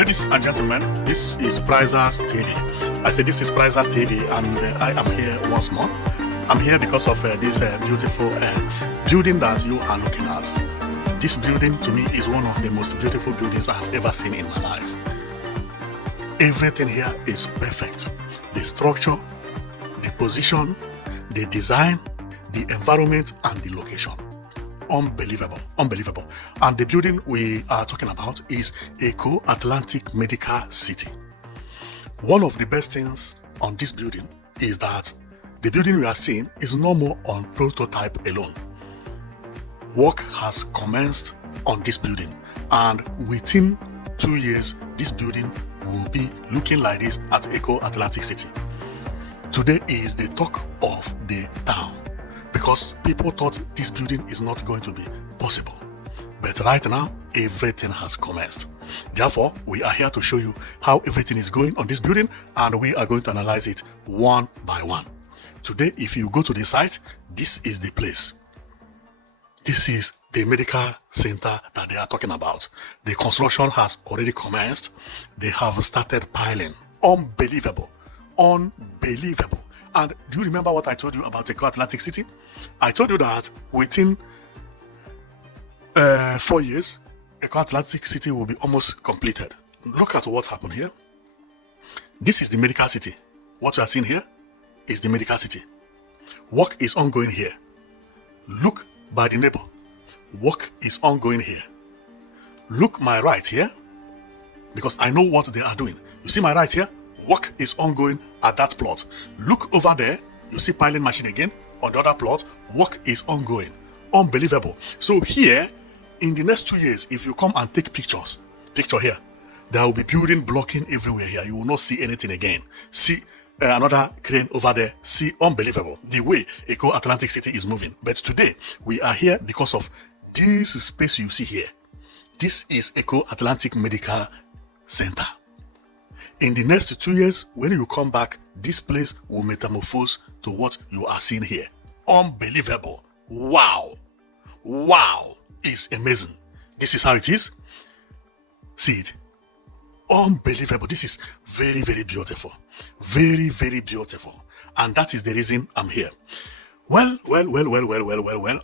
Ladies and gentlemen, this is Prizers TV. I say this is Prizers TV, and I am here once more. I'm here because of this beautiful building that you are looking at. This building to me is one of the most beautiful buildings I have ever seen in my life. Everything here is perfect. The structure, the position, the design, the environment, and the location. Unbelievable. And the building we are talking about is Eko Atlantic Medical City. One of the best things on this building is that the building we are seeing is no more on prototype alone. Work has commenced on this building, and within 2 years, this building will be looking like this at Eko Atlantic City. Today is the talk of the town, because people thought this building is not going to be possible. But right now, everything has commenced. Therefore, we are here to show you how everything is going on this building, and we are going to analyze it one by one. Today, if you go to the site, this is the place. This is the medical center that they are talking about. The construction has already commenced. They have started piling. Unbelievable. And do you remember what I told you about Eko Atlantic City? I told you that within 4 years, Eko Atlantic City will be almost completed. Look at what happened here. This is the medical city. What you are seeing here is the medical city. Work is ongoing here. Look by the neighbor. Work is ongoing here. Look my right here, because I know what they are doing. You see my right here? Work is ongoing at that plot. Look over there, you see piling machine again. On the other plot, work is ongoing. Unbelievable. So here, in the next 2 years, if you come and take picture here, there will be building blocking everywhere here. You will not see anything again. See another crane over there. See, unbelievable. The way Eko Atlantic City is moving. But today, we are here because of this space you see here. This is Eko Atlantic Medical Center. In the next 2 years, when you come back, this place will metamorphose to what you are seeing here. Unbelievable. Wow. It's amazing. This is how it is. See it. Unbelievable. This is very, very beautiful. Very, very beautiful. And that is the reason I'm here. Well.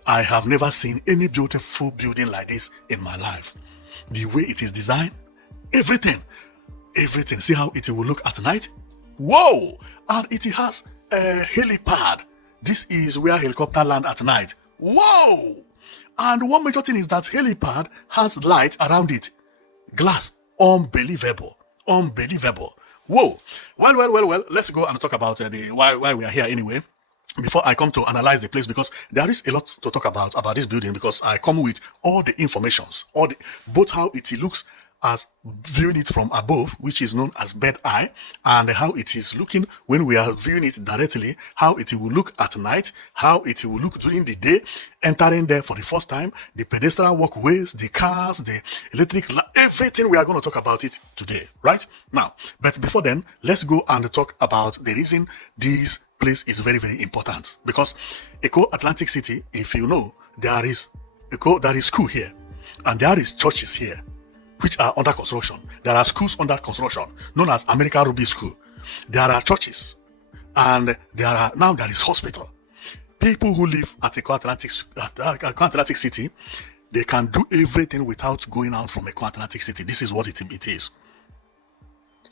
I have never seen any beautiful building like this in my life. The way it is designed, everything. See how it will look at night? Whoa! And it has a helipad. This is where helicopter land at night. Whoa! And one major thing is that helipad has light around it. Glass. Unbelievable. Whoa! Well. Let's go and talk about why we are here anyway. Before I come to analyze the place, because there is a lot to talk about this building, because I come with all the informations, both how it looks as viewing it from above, which is known as bird eye, and how it is looking when we are viewing it directly, how it will look at night, how it will look during the day, entering there for the first time, the pedestrian walkways, the cars, the electric, everything. We are going to talk about it today, right now. But before then, let's go and talk about the reason this place is very, very important. Because Eko Atlantic City, if you know, there is school here, and there is churches here, which are under construction. There are schools under construction, known as American Ruby School. There are churches, and there is hospital. People who live at Eko Atlantic City, they can do everything without going out from Eko Atlantic City. This is what it is.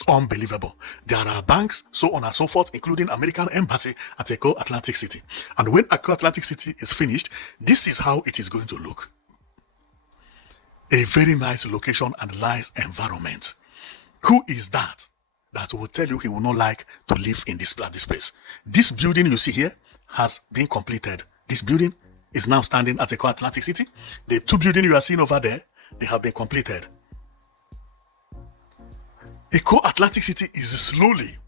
Unbelievable. There are banks, so on and so forth, including American Embassy at Eko Atlantic City. And when Eko Atlantic City is finished, this is how it is going to look. A very nice location and nice environment. Who is that will tell you he will not like to live in this place? This building you see here has been completed. This building is now standing at Eko Atlantic City. The 2 buildings you are seeing over there, they have been completed. Eko Atlantic City is slowly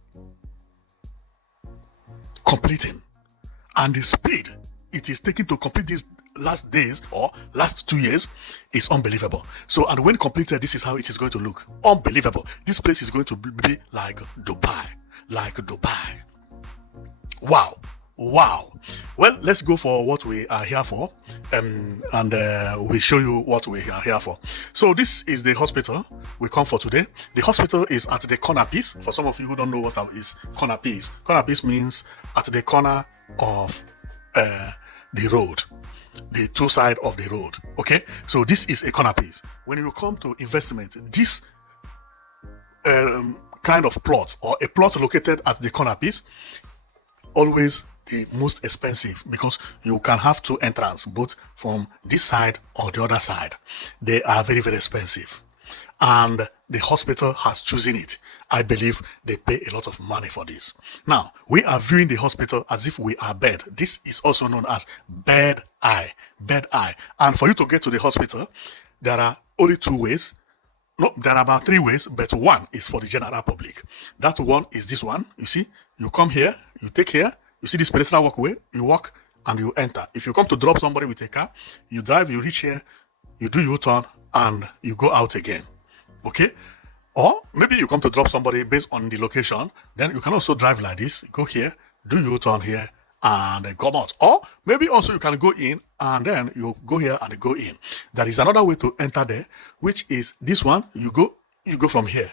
completing, and the speed it is taking to complete this last days or last 2 years is unbelievable. So, and when completed, this is how it is going to look. Unbelievable. This place is going to be like Dubai. Wow. Wow. Well, let's go for what we are here for, and we show you what we are here for. So this is the hospital we come for today. The hospital is at the corner piece. For some of you who don't know what is corner piece, corner piece means at the corner of the road, the two sides of the road. Okay, so this is a corner piece. When you come to investment, this kind of plot, or a plot located at the corner piece, always the most expensive, because you can have two entrances, both from this side or the other side. They are very, very expensive, and the hospital has chosen it. I believe they pay a lot of money for this. Now, we are viewing the hospital as if we are bed. This is also known as bed eye. Bed eye. And for you to get to the hospital, there are only two ways. No, there are about three ways, but one is for the general public. That one is this one. You see, you come here, you take here, you see this pedestrian walkway, you walk and you enter. If you come to drop somebody with a car, you drive, you reach here, you do U-turn and you go out again. Okay? Or maybe you come to drop somebody based on the location, then you can also drive like this, go here, do U-turn here and come out. Or maybe also you can go in and then you go here and go in. There is another way to enter there, which is this one. You go from here.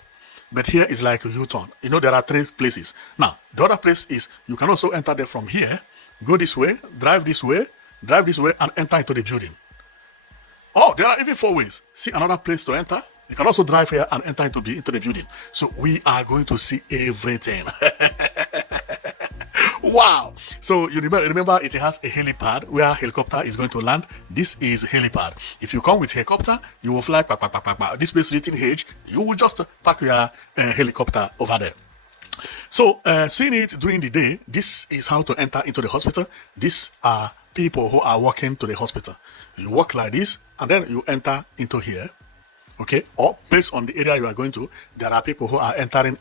But here is like a U-turn. You know, there are three places. Now, the other place is you can also enter there from here, go this way, drive this way, and enter into the building. Oh, there are even four ways. See another place to enter. You can also drive here and enter into the building. So we are going to see everything. Wow. So you remember it has a helipad where helicopter is going to land. This is helipad. If you come with helicopter, you will fly. This place written H, you will just park your helicopter over there. So seeing it during the day, this is how to enter into the hospital. These are people who are walking to the hospital. You walk like this and then you enter into here. Okay, or based on the area you are going to, there are people who are entering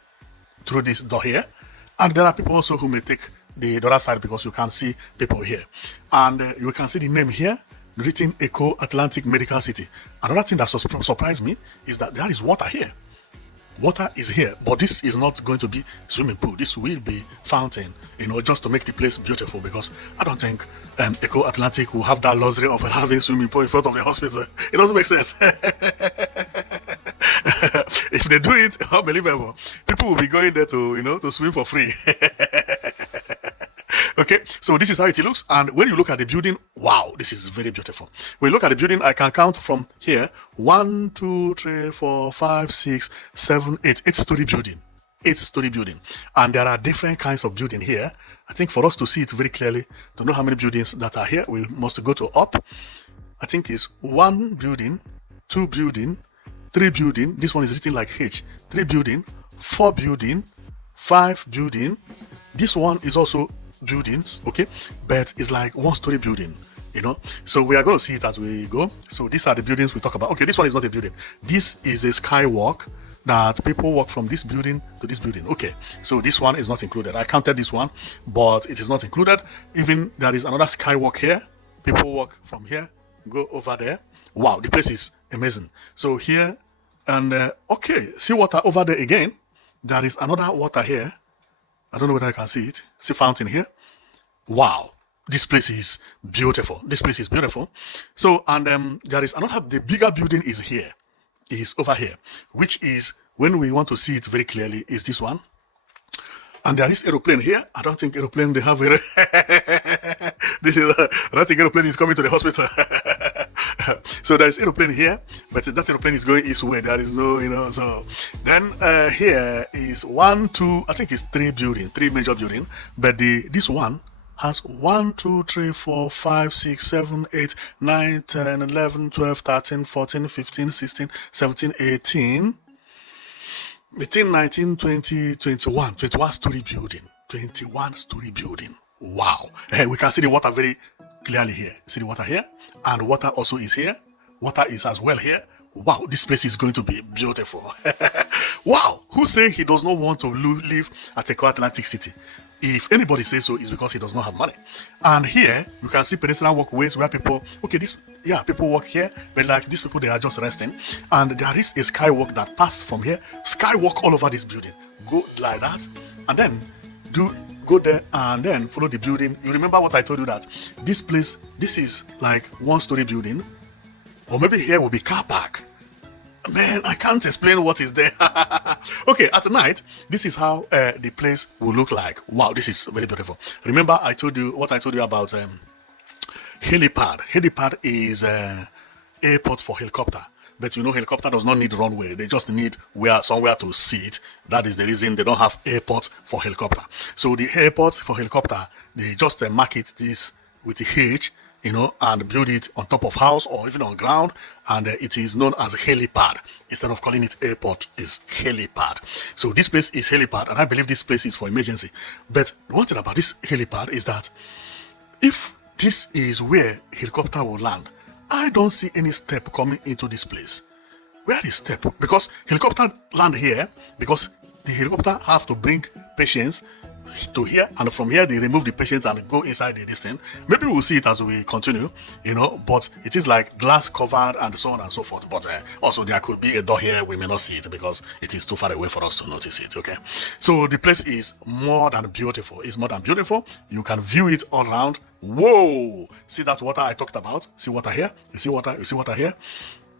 through this door here, and there are people also who may take the other side because you can see people here, and you can see the name here written Eco Atlantic Medical City. Another thing that surprised me is that there is water here. Water is here, but this is not going to be swimming pool. This will be fountain, just to make the place beautiful, because I don't think Eco Atlantic will have that luxury of having swimming pool in front of the hospital. It doesn't make sense. If they do it, unbelievable. People will be going there to swim for free. Okay, so this is how it looks, and when you look at the building, wow, this is very beautiful. When you look at the building, I can count from here 1, 2, 3, 4, 5, 6, 7, 8. 8-story building. 8-story building, and there are different kinds of building here. I think for us to see it very clearly, to know how many buildings that are here, we must go to up. I think it's 1 building, 2 building, 3 building. This one is written like H. 3 building, 4 building, 5 building. This one is also buildings, okay, but it's like 1-story building, so we are going to see it as we go. So these are the buildings we talk about. Okay, this one is not a building. This is a skywalk that people walk from this building to this building. Okay, so this one is not included. I counted this one, but it is not included. Even there is another skywalk here. People walk from here, go over there. Wow, the place is amazing. So here, and okay, see water over there again. There is another water here. I don't know whether I can see it. See fountain here. Wow, this place is beautiful. This place is beautiful. So, and there is another, the bigger building is here, is over here, which is, when we want to see it very clearly, is this one. And there is aeroplane here. I don't think aeroplane, they have I don't think aeroplane is coming to the hospital. So there is aeroplane here, but that aeroplane is going east way. There is no, so then here is 1, 2, I think it's 3 building, 3 major building, but this one has 1, 2, 3, 4, 5, 6, 7, 8, 9, 10, 11, 12, 13, 14, 15, 16, 17, 18, 19, 20, 21, 21-story building, 21-story building. Wow. We can see the water very clearly here. See the water here? And water also is here. Water is as well here. Wow, this place is going to be beautiful. Wow, who say he does not want to live at Eco Atlantic City? If anybody says so, it's because he does not have money. And here, you can see pedestrian walkways where people, people walk here, but like these people, they are just resting. And there is a skywalk that passes from here. Skywalk all over this building. Go like that, and then do Go there and then follow the building. You remember what I told you, that this place, this is like one-story building, or maybe here will be car park. Man, I can't explain what is there. Okay, at night, this is how the place will look like. Wow, this is very beautiful. Remember, I told you what I told you about helipad. Helipad is airport for helicopter. But you know, helicopter does not need runway. They just need somewhere to sit. That is the reason they don't have airport for helicopter. So the airport for helicopter, they just mark it this with a H, you know, and build it on top of house or even on ground, and it is known as helipad. Instead of calling it airport, is helipad. So this place is helipad, and I believe this place is for emergency. But one thing about this helipad is that if this is where helicopter will land, I don't see any step coming into this place. Where is step? Because helicopter land here, because the helicopter have to bring patients to here, and from here they remove the patients and go inside the distance. Maybe we'll see it as we continue, you know, but it is like glass covered and so on and so forth. But also there could be a door here, we may not see it because it is too far away for us to notice it. Okay, so the place is more than beautiful. It's more than beautiful. You can view it all around. Whoa, see that water I talked about? See water here? You see water here?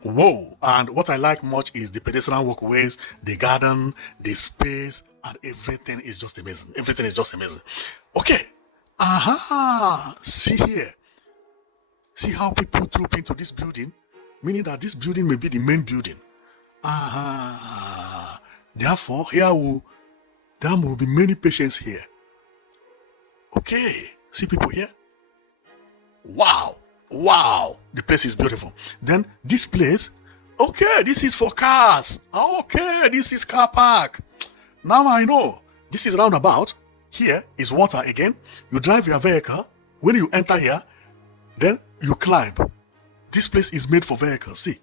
Whoa. And what I like much is the pedestrian walkways, the garden, the space, and everything is just amazing. Everything is just amazing. Okay. See here. See how people troop into this building? Meaning that this building may be the main building. Therefore, there will be many patients here. Okay. See people here? Wow. The place is beautiful. Then this place, okay, this is for cars. Okay, this is car park. Now I know. This is roundabout. Here is water again. You drive your vehicle. When you enter here, then you climb. This place is made for vehicles. See.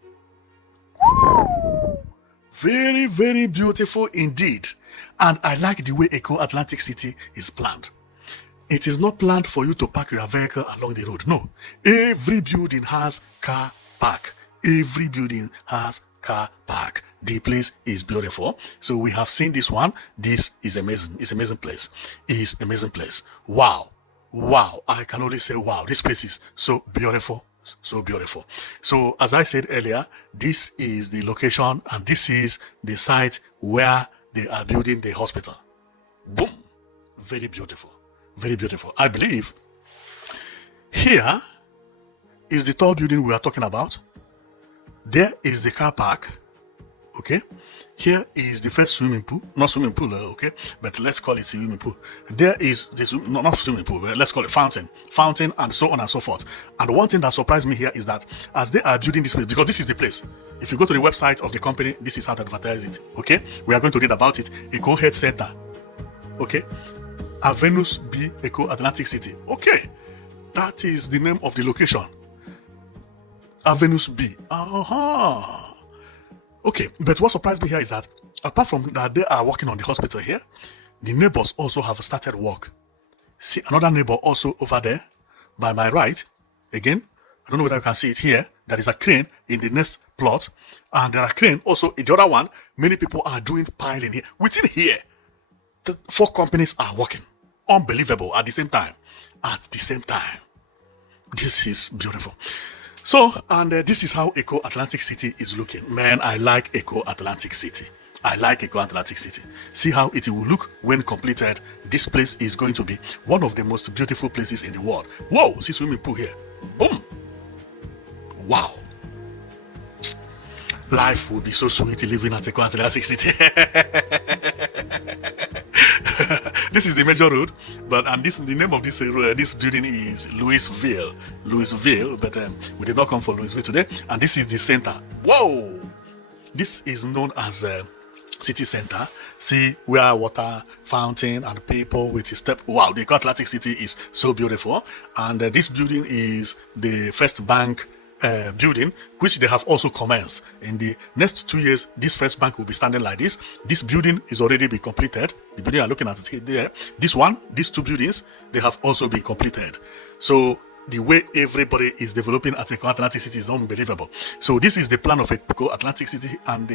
Very, very beautiful indeed. And I like the way Eko Atlantic City is planned. It is not planned for you to park your vehicle along the road. No. Every building has car park. Every building has car park. The place is beautiful. So we have seen this one. This is amazing. It's amazing place. It's amazing place. Wow. I can only say wow. This place is so beautiful. So beautiful. So as I said earlier, this is the location and this is the site where they are building the hospital. Boom. Very beautiful. Very beautiful. I believe here is the tall building we are talking about. There is the car park. Okay. Here is the first swimming pool. Not swimming pool, okay. But let's call it swimming pool. There is this, no, not swimming pool, but let's call it fountain. Fountain and so on and so forth. And one thing that surprised me here is that as they are building this place, because this is the place. If you go to the website of the company, this is how they advertise it. Okay. We are going to read about it. Eko Health Center. Okay. Avenus B, Eko Atlantic City. Okay, that is the name of the location. Avenus B. Okay, but what surprised me here is that apart from that they are working on the hospital here, the neighbors also have started work. See another neighbor also over there by my right. Again, I don't know whether you can see it here. There is a crane in the next plot, and there are crane also in the other one. Many people are doing piling here. Within here, the 4 companies are working. Unbelievable at the same time. This is beautiful. So, and this is how Eko Atlantic City is looking. Man, I like Eko Atlantic City. See how it will look when completed. This place is going to be one of the most beautiful places in the world. Whoa, see swimming pool here. Boom. Wow. Life would be so sweet living at Eko Atlantic City. This is the major road, and the name of this building is Louisville, but we did not come for Louisville today. And this is the center. Whoa! This is known as city center. See where water, fountain, and people with a step. Wow, the Atlantic City is so beautiful. And this building is the First Bank building, which they have also commenced. In the next 2 years, this First Bank will be standing like this. This building is already been completed. The building you are looking at it there. This one, these 2 buildings, they have also been completed. So the way everybody is developing at Eko Atlantic City is unbelievable. So this is the plan of Eko Atlantic City and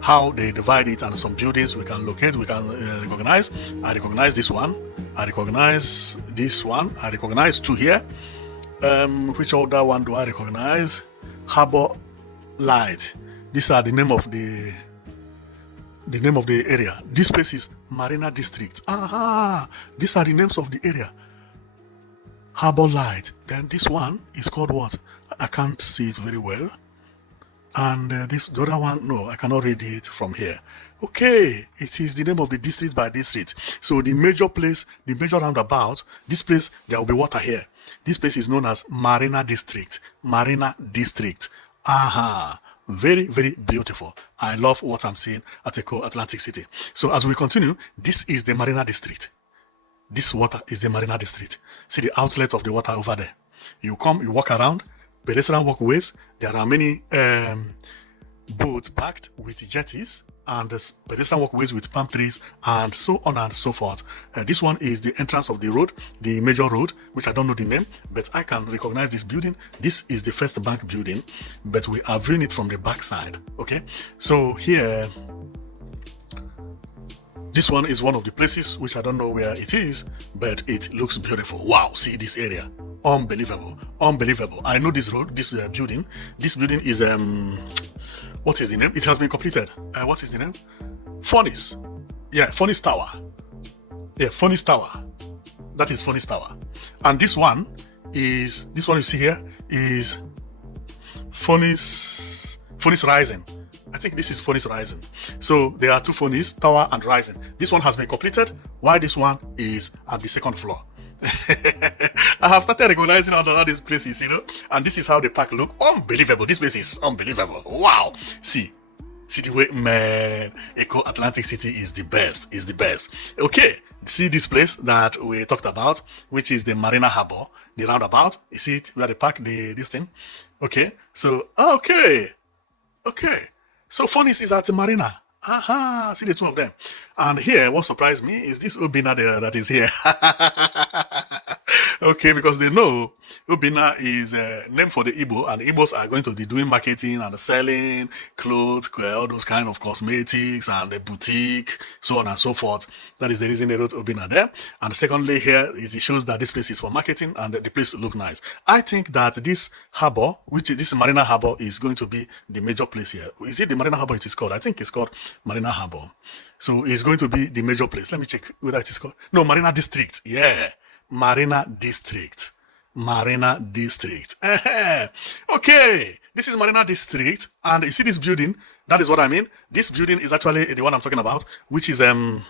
how they divide it, and some buildings we can locate, we can recognize. I recognize this one. I recognize this one. I recognize 2 here. Which other one do I recognize? Harbor Light. These are the name of the area. This place is Marina District. These are the names of the area. Harbor Light. Then this one is called what? I can't see it very well. And the other one, no, I cannot read it from here. Okay, it is the name of the district by district. So the major place, the major roundabout, this place, there will be water here. This place is known as Marina District. Marina District. Very, very beautiful. I love what I'm seeing at Eco Atlantic City. So as we continue, this is the Marina District. This water is the Marina District. See the outlet of the water over there. You come, you walk around, pedestrian walkways. There are many boats packed with jetties and pedestrian walkways with palm trees and so on and so forth. This one is the entrance of the road, the major road, which I don't know the name, but I can recognize this building. This is the First Bank building, but we are viewing it from the back side. Okay, so here, this one is one of the places which I don't know where it is, but it looks beautiful. Wow, see this area. Unbelievable, unbelievable. I know this road, this building. This building is what is the name? It has been completed. What is the name? Furnace. Yeah, Furnace Tower. Yeah, Furnace Tower. That is Furnace Tower. And this one you see here is Furnace Rising. I think this is Furnace Rising. So there are 2 Furnace, Tower and Rising. This one has been completed, while this one is at the 2nd floor. I have started recognizing all these places, and this is how the park look. Unbelievable. This place is unbelievable. Wow. See the way, man, Eco Atlantic City is the best. Okay, see this place that we talked about, which is the Marina Harbor, the roundabout. You see it where they park this thing. Okay, so okay. So Furnace is at the Marina. See the 2 of them. And here, what surprised me is this Obina there that is here. Okay, because they know Obina is named for the Igbo, and Igbos are going to be doing marketing and selling clothes, all those kind of cosmetics and the boutique, so on and so forth. That is the reason they wrote Obina there. And secondly, here it shows that this place is for marketing and the place look nice. I think that this harbor, this Marina Harbor, is going to be the major place here. Is it the Marina Harbor it is called? I think it's called Marina Harbor. So it's going to be the major place. Let me check whether it is called. No, Marina District. Yeah. Marina District. Marina District. Okay. This is Marina District. And you see this building? That is what I mean. This building is actually the one I'm talking about, which is the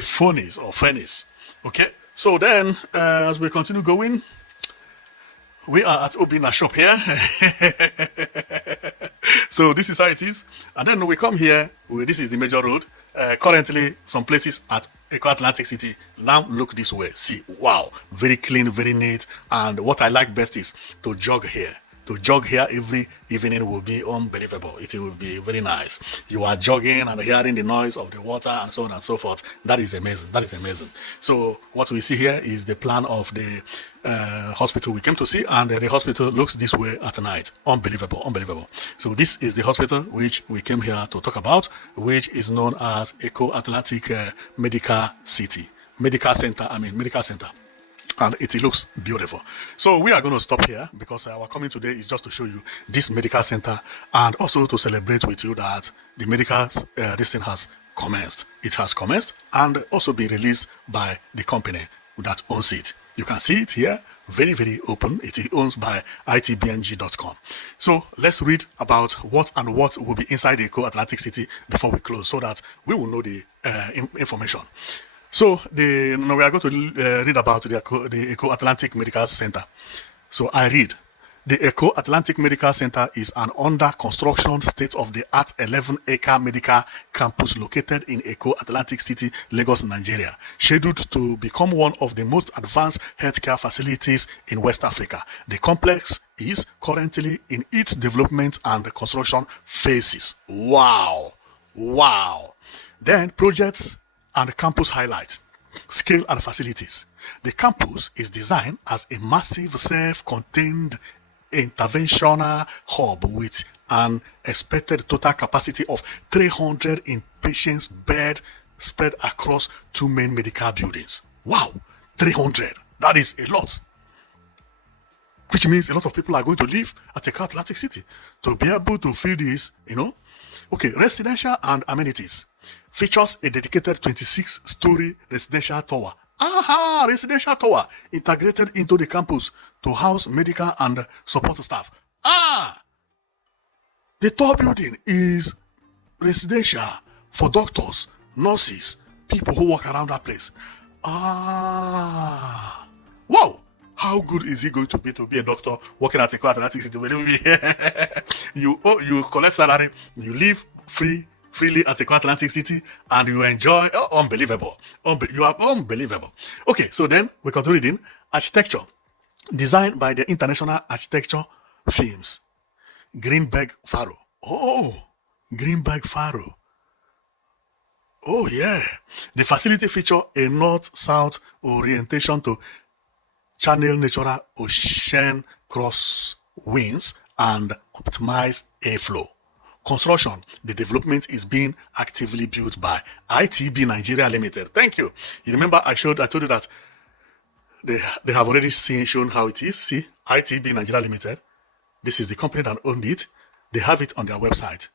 Furnace or Furnace. Okay. So then, as we continue going, we are at Obina shop here. So this is how it is. And then we come here. This is the major road. Currently, some places at Eco Atlantic City now look this way. See, wow, very clean, very neat. And what I like best is to jog here. To jog here every evening will be unbelievable. It will be very nice. You are jogging and hearing the noise of the water and so on and so forth. That is amazing. That is amazing. So what we see here is the plan of the hospital we came to see, and the hospital looks this way at night. Unbelievable, unbelievable. So this is the hospital which we came here to talk about, which is known as Eco Atlantic Medical City. Medical Center. And it looks beautiful. So we are going to stop here because our coming today is just to show you this medical center and also to celebrate with you that the medical this thing has commenced. It has commenced and also been released by the company that owns it. You can see it here, very, very open. It is owned by itbng.com. So let's read about what will be inside the Eco Atlantic City before we close, so that we will know the information. So we are going to read about the Eco Atlantic Medical Center. So I read, the Eco Atlantic Medical Center is an under construction state-of-the-art 11-acre medical campus located in Eco Atlantic City, Lagos, Nigeria, scheduled to become one of the most advanced healthcare facilities in West Africa. The complex is currently in its development and construction phases. Wow. Then projects and campus highlight, scale and facilities. The campus is designed as a massive self-contained interventional hub with an expected total capacity of 300 inpatient beds spread across 2 main medical buildings. Wow, 300. That is a lot. Which means a lot of people are going to live at Eko Atlantic City to be able to feel this, Okay, residential and amenities. Features a dedicated 26-story residential tower. Aha, residential tower integrated into the campus to house medical and support staff. The tower building is residential for doctors, nurses, people who work around that place. Wow. How good is it going to be a doctor working at Eko Atlantic City? You collect salary, you live freely at Eko Atlantic City, and you enjoy. Unbelievable. You are unbelievable. Okay, so then we continue reading. Architecture. Designed by the international architecture firms. Greenberg Faro. Oh, Greenberg Faro. Oh, yeah. The facility features a north-south orientation to channel natural ocean cross winds and optimize airflow. Construction. The development is being actively built by ITB Nigeria Limited. Thank you. You remember I told you that they have already shown how it is. See, ITB Nigeria Limited. This is the company that owned it. They have it on their website.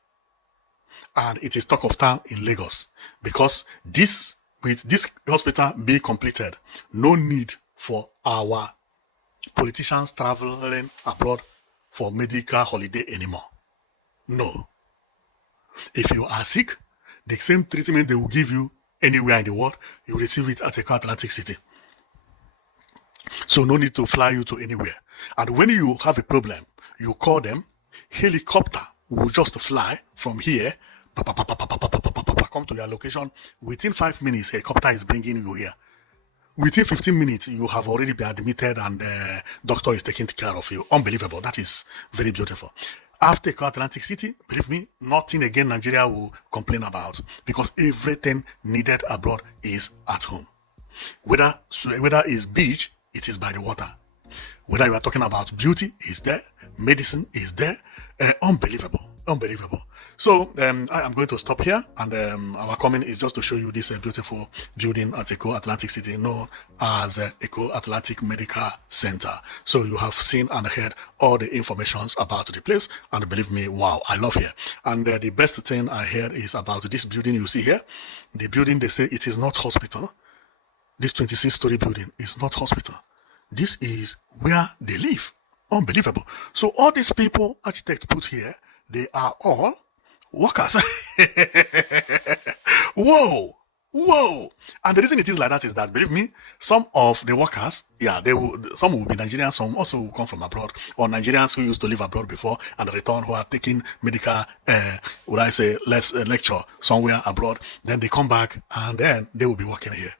And it is talk of town in Lagos. Because with this hospital being completed, no need for our politicians traveling abroad for medical holiday anymore. No. If you are sick, the same treatment they will give you anywhere in the world, you receive it at Eko Atlantic City. So no need to fly you to anywhere. And when you have a problem, you call them, helicopter will just fly from here, come to your location. Within 5 minutes, helicopter is bringing you here. Within 15 minutes, you have already been admitted and the doctor is taking care of you. Unbelievable. That is very beautiful. After Eko Atlantic City, believe me, nothing again Nigeria will complain about because everything needed abroad is at home. Whether it's beach, it is by the water. Whether you are talking about beauty, is there. Medicine is there. Unbelievable. So I am going to stop here, and our comment is just to show you this beautiful building at Eko Atlantic City known as Eko Atlantic Medical Center. So you have seen and heard all the informations about the place, and believe me, wow, I love here. And the best thing I heard is about this building you see here. The building, they say it is not hospital. This 26-story building is not hospital. This is where they live. Unbelievable. So all these people architects put here, they are all workers. Whoa. And the reason it is like that is that, believe me, some of the workers, some will be Nigerians, some also will come from abroad, or Nigerians who used to live abroad before and return, who are taking medical, lecture somewhere abroad. Then they come back and then they will be working here.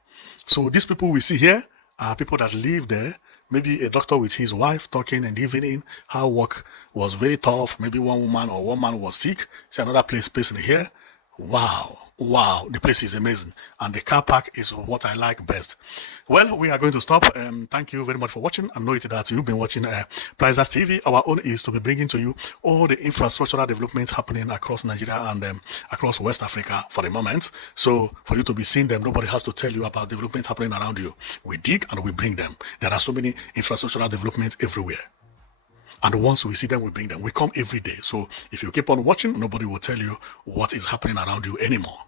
So these people we see here are people that live there. Maybe a doctor with his wife talking in the evening, how work was very tough. Maybe one woman or one man was sick. See another place in here. Wow, the place is amazing. And the car park is what I like best. Well, we are going to stop. Thank you very much for watching. I know it that you've been watching Prisers TV. Our own is to be bringing to you all the infrastructural developments happening across Nigeria and across West Africa for the moment. So for you to be seeing them, nobody has to tell you about developments happening around you. We dig and we bring them. There are so many infrastructural developments everywhere. And once we see them, we bring them. We come every day. So if you keep on watching, nobody will tell you what is happening around you anymore.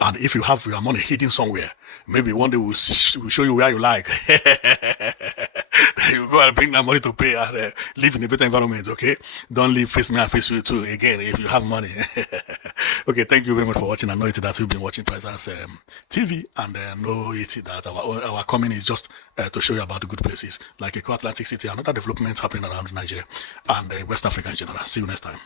And if you have your money hidden somewhere, maybe one day we'll show you where you like. You go and bring that money to pay and live in a better environment, okay? Don't live face me and face you too, again, if you have money. Okay, thank you very much for watching. I know it that you've been watching Prisers TV, and know it that our comment is just to show you about the good places like Eko Atlantic City and other developments happening around Nigeria and West Africa in general. See you next time.